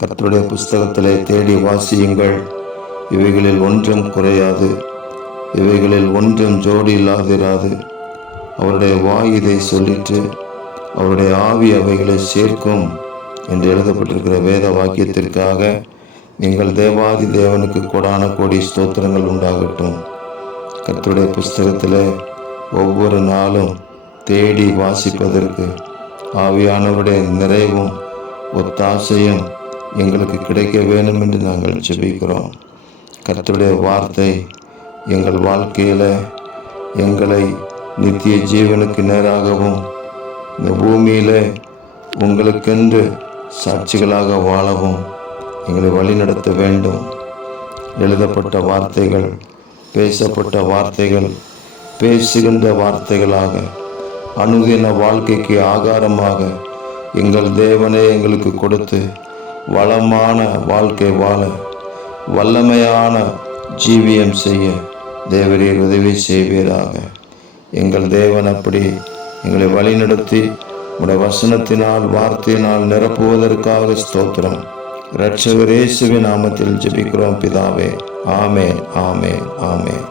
கர்த்தருடைய புஸ்தகத்திலே தேடி வாசியுங்கள். இவைகளில் ஒன்றும் குறையாது, இவைகளில் ஒன்றும் ஜோடி இல்லாதிராது. அவருடைய வாய் இதை சொல்லிற்று, அவருடைய ஆவி அவைகளை சேர்க்கும் என்று எழுதப்பட்டிருக்கிற வேத வாக்கியத்திற்காக நீங்கள் தேவாதி தேவனுக்கு கொடான கோடி ஸ்தோத்திரங்கள் உண்டாகட்டும். கர்த்தருடைய புஸ்தகத்தில் ஒவ்வொரு நாளும் தேடி வாசிப்பதற்கு ஆவியானவருடைய நிறைவும் ஒத்தாசையும் எங்களுக்கு கிடைக்க வேண்டும் என்று நாங்கள் ஜெபிக்கிறோம். கர்த்தருடைய வார்த்தை எங்கள் வாழ்க்கையில் எங்களை நித்திய ஜீவனுக்கு நேராகவும் இந்த பூமியில் உங்களுக்கென்று சாட்சிகளாக வாழவும் எங்களை வழிநடத்த வேண்டும். எழுதப்பட்ட வார்த்தைகள், பேசப்பட்ட வார்த்தைகள், பேசுகின்ற வார்த்தைகளாக அனுதின வாழ்க்கைக்கு ஆகாரமாக எங்கள் தேவனே எங்களுக்கு கொடுத்து வளமான வாழ்க்கை வாழ, வல்லமையான ஜீவியம் செய்ய தேவரீர் உதவி செய்வீராக. எங்கள் தேவன் அப்படி எங்களை வழிநடத்தி உடைய வசனத்தினால் வார்த்தையினால் நிரப்புவதற்காக ஸ்தோத்திரம். இரட்சகர் இயேசுவின் நாமத்தில் ஜெபிக்கிறோம் பிதாவே. ஆமென், ஆமென், ஆமென்.